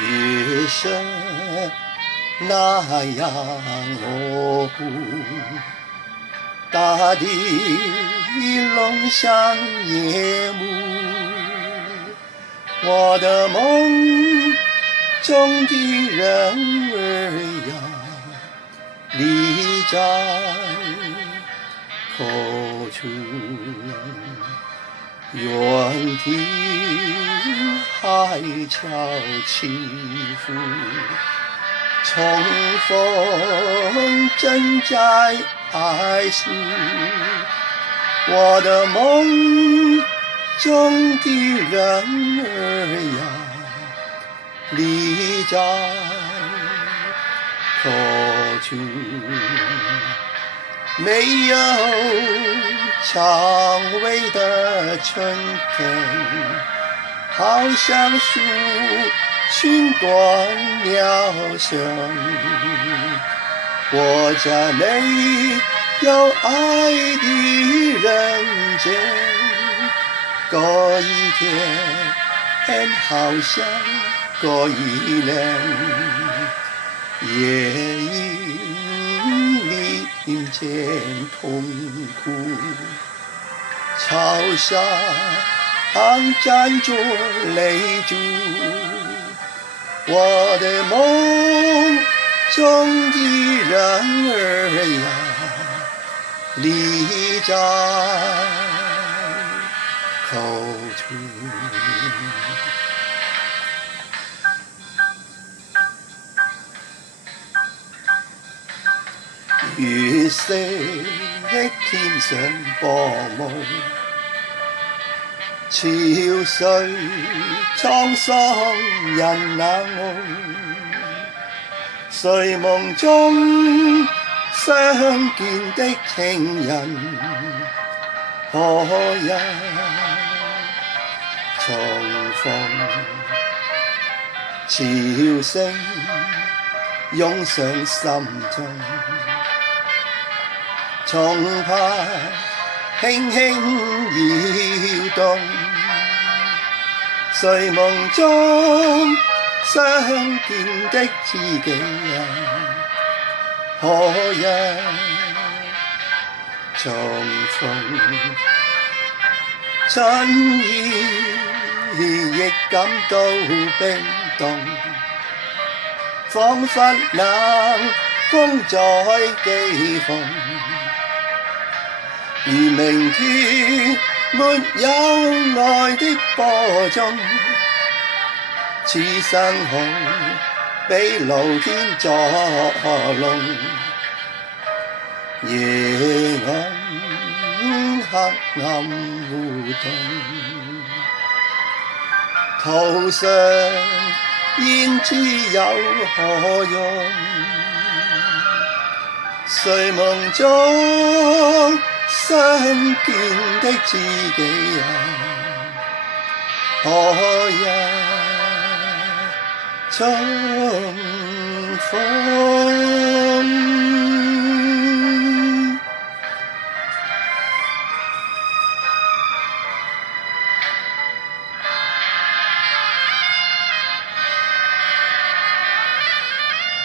月色那样模糊，大地拢像夜幕，我的梦中的人儿呀，你在何处？远听海潮起伏，重逢正在哀诉，我的梦中的人儿呀，你在何处？没有蔷薇的春天，好像树寻断了线。我在没有爱的人间，过一天好像过一年，夜莺林间痛苦，潮下站着泪珠，我的梦中的人儿呀，你在何处？月色的天上薄霧，潮水滄桑人冷傲，睡夢中相見的情人，何日重逢？潮聲湧上心中，從怕輕輕搖動，睡夢中相見的知己呀，何日重逢？春意亦感到冰凍，彷彿冷風在譏諷，如明天沒有愛的播種，此生好比露天作弄，夜暗黑暗互動，途上胭脂有何用？睡夢中相見的知己呀，何日重逢？